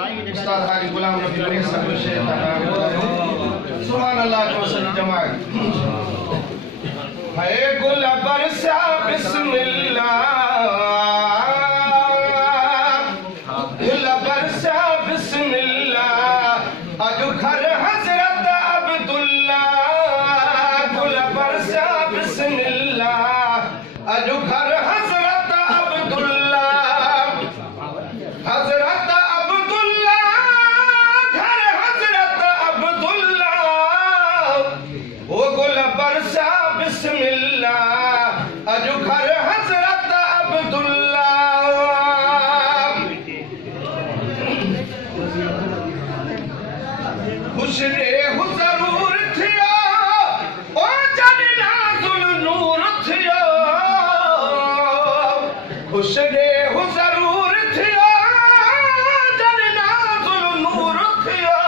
उस्ताद हाजी गुलाम नबी वली सब शेख सुभान अल्लाह को सही जमात है गुल बरसा बिस्मिल्लाह गुल बरसा बिस्मिल्लाह अज घर हजरत अब्दुल्ला गुल बरसा बिस्मिल्लाह अज घर हजरत अब्दुल्ला हजरत अब्दुल्ला घर हजरत अब्दुल्ला ओ गुल बरसा बिस्मिल्लाह अज घर हजरत अब्दुल्ला खुश रे हु जरूर थियो ओ जन नाजुल नूर थियो खुश रे हु जरूर थियो जन नाजुल नूर थियो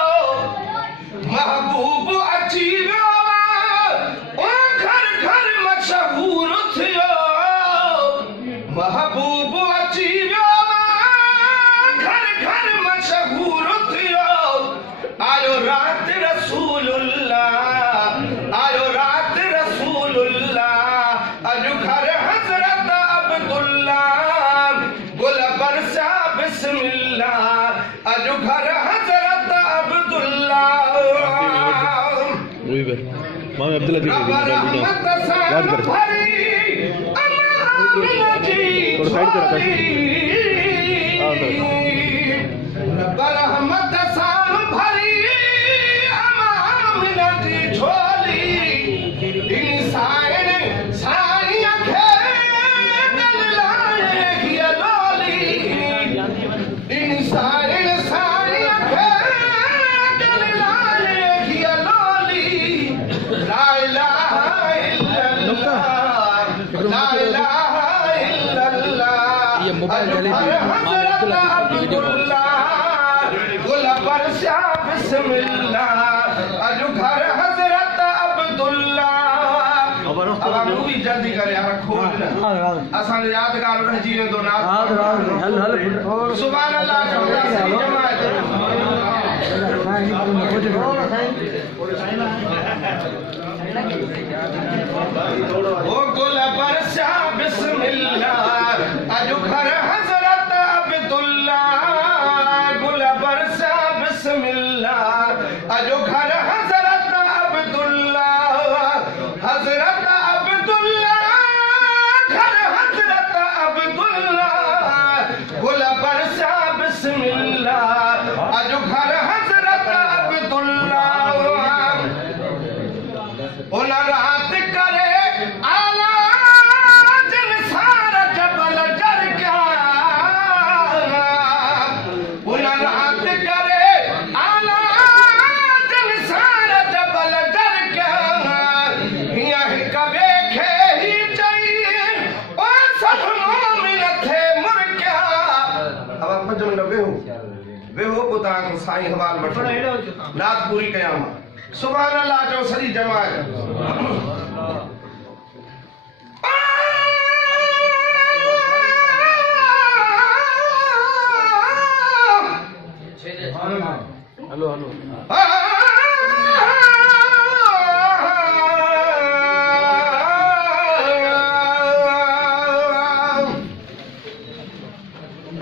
महबूब अची वियो ओ घर घर मशहूर थियो महबूब अची वियो घर घर मशहूर थियो आयो रात रसूलुल्लाह आयो रात रसूलुल्लाह अज घर हजरत अब्दुल्ला गुल बरसा बिस्मिल्लाह अज घर हजरत अब्दुल्ला वही बे मामे अब्दुल्ला जी याद कर थोड़ा साइड पे रखा रहमत साल भरी अमामिना जी झोली इन सायन साइया खे गल लाए हिया लोली इन सायन साइया खे गल लाए हिया लोली ला इलाहा इल्लल्लाह ला इलाहा इल्लल्लाह ये मोबाइल चले अब्दुल्ला गुल बरसा बिस्मिल्लाह अज घर हजरत अब्दुल्ला अब आप भी जल्दी करे यार खोल असन यादगार रह जी दो ना सुभान अल्लाह सही जमात ओ गुल बरसा बिस्मिल्लाह अज घर हजरत अब्दुल्ला गुल बरसा बिस्मिल्लाह अज घर हजरत अब्दुल्ला हजरत अब्दुल्ला घर हजरत अब्दुल्ला गुल बरसा बिस्मिल्लाह अज घर हजरत अब्दुल्ला उन रात करे आला जिन सारा जबल जर क्या उन रात करे आला जिन सारा जबल जर क्या यही कबे खे ही चाहिए ओ सब मोमिन थे मुर क्या अब आप पंज मिनट वे हो बुता को साईं हवाल वठ नात पूरी कयाम सुभान अल्लाह जो सही जमात हेलो हेलो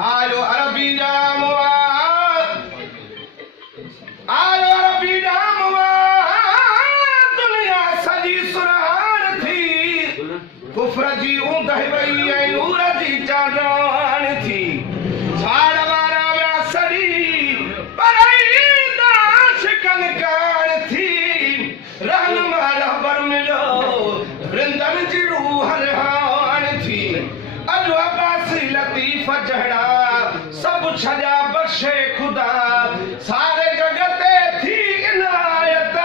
आयो अरबी जामुआ आयो अरबी जामुआ दुनिया सजी सुरहान थी कुफ्र जी ऊंदहि वई ऐं नूर जी चांदरान थी साड़ वारा विया सड़ी परईंदा शिकन कान थी रहनुमा रहबर मिलो रिंदन जी रूह रिहान थी अजो अब्बासी लतीफ जहड़ा सब छजा बख्शे खुदा सारे जगते थी इनायत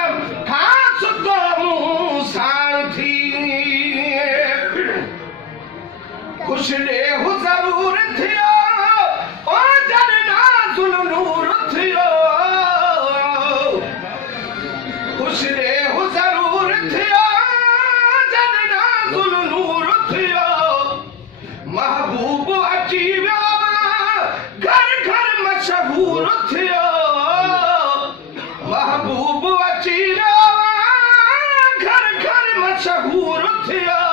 खास तो मुंह साण थी खुश रे हु जरूर थियो ओ जन नाजुल नूर थियो खुश रे हु जरूर थियो जन नाजुल नूर थियो महबूब अची वियो घर घर मशहूर मशहूर थियो महबूब अची घर घर मशहूर थियो